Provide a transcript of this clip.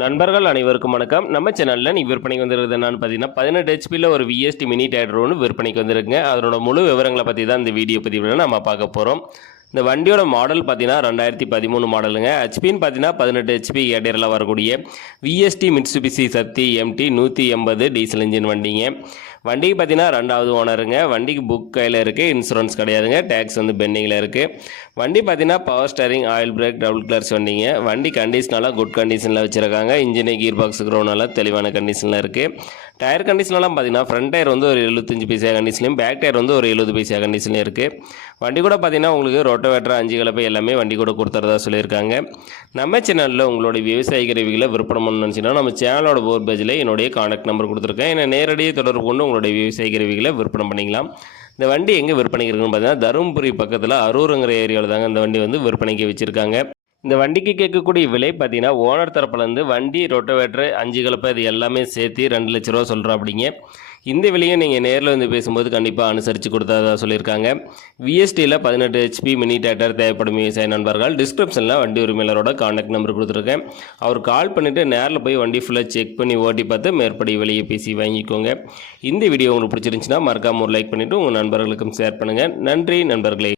நண்பர்கள் அனைவருக்கும் வணக்கம். நம்ம சேனலில் நீ விற்பனைக்கு வந்துருக்குது என்னன்னு பார்த்தீங்கன்னா 18 ஹெச்பியில் ஒரு விஎஸ்டி மினி டிராக்டர் ஒன்று விற்பனைக்கு வந்துருக்குங்க. அதனோட முழு விவரங்களை பற்றி தான் இந்த வீடியோ பதிவில் நம்ம பார்க்க போகிறோம். இந்த வண்டியோட மாடல் பார்த்தீங்கன்னா 2013 மாடலுங்க. ஹெச்பின்னு பார்த்தீங்கன்னா 18 ஹெச்பி கேட்டரியில் வரக்கூடிய விஎஸ்டி மிட்சுபிஷி சக்தி எம்டி 180 டீசல் இன்ஜின் வண்டிங்க. வண்டிக்கு பார்த்தீங்கன்னா 2வது ஓனருங்க. வண்டிக்கு புக் கையில் இருக்குது, இன்சூரன்ஸ் கிடையாதுங்க. டேக்ஸ் வந்து பெண்டிங்கில் இருக்குது. வண்டி பார்த்தீங்கன்னா power steering, oil brake, double கிளர்ஸ் வண்டிங்க. வண்டி கண்டிஷனெல்லாம் குட் கண்டிஷனில் வச்சுருக்காங்க. இன்ஜினு கீர் பாக்ஸ் க்ரௌனெல்லாம் தெளிவான கண்டிஷனில் இருக்குது. டயர் கண்டிஷன்லாம் பார்த்தீங்கன்னா ஃப்ரண்ட் டயர் வந்து ஒரு 75 பைசா கண்டிஷன்லையும், பேக் டயர் வந்து ஒரு 70 பைசா கண்டிஷன்லையும் இருக்குது. வண்டி கூட பார்த்தீங்கன்னா உங்களுக்கு ரொட்டோவேட்டர் 5 கலப்பை எல்லாமே வண்டி கூட கொடுத்துறதா சொல்லியிருக்காங்க. நம்ம சேனலில் உங்களுடைய விவசாய கருவிகளை விற்பனை பண்ணணும்னு நினச்சிங்கன்னா நம்ம சேனலோட போர் பேஜில் என்னுடைய கான்டாக்ட் நம்பர் கொடுத்துருக்கேன். என்னை நேரடியாக தொடர்பு கொண்டு உங்களுடைய விவசாய கருவிகளை விற்பனை பண்ணிக்கலாம். இந்த வண்டி எங்கே விற்பனைக்கு இருக்குன்னு பார்த்தீங்கன்னா தருமபுரி பக்கத்தில் அரூருங்கிற ஏரியாவில் தாங்க இந்த வண்டி வந்து விற்பனைக்கு வச்சுருக்காங்க. இந்த வண்டிக்கு கேட்கக்கூடிய விலை பார்த்தீங்கன்னா ஓனர் தரப்புலேருந்து வண்டி ரொட்டோவேட்டர் 5 கலப்பை இது எல்லாமே சேர்த்து 2 லட்ச ரூபா சொல்கிறோம் அப்படிங்க. இந்த விலையை நீங்கள் நேரில் வந்து பேசும்போது கண்டிப்பாக அனுசரித்து கொடுத்ததா சொல்லியிருக்காங்க. விஎஸ்டியில் 18 ஹெச்பி மினி டிராக்டர் தேவைப்படும் விவசாய நண்பர்கள் டிஸ்கிரிப்ஷனில் வண்டி உரிமையாளரோட கான்டாக்ட் நம்பர் கொடுத்துருக்கேன். அவர் கால் பண்ணிவிட்டு நேரில் போய் வண்டி ஃபுல்லாக செக் பண்ணி ஓட்டி பார்த்து மேற்படி விலையை பேசி வாங்கிக்கோங்க. இந்த வீடியோ உங்களுக்கு பிடிச்சிருந்துச்சுன்னா மறக்காமல் ஒரு லைக் பண்ணிவிட்டு உங்கள் நண்பர்களுக்கும் ஷேர் பண்ணுங்கள். நன்றி நண்பர்களே.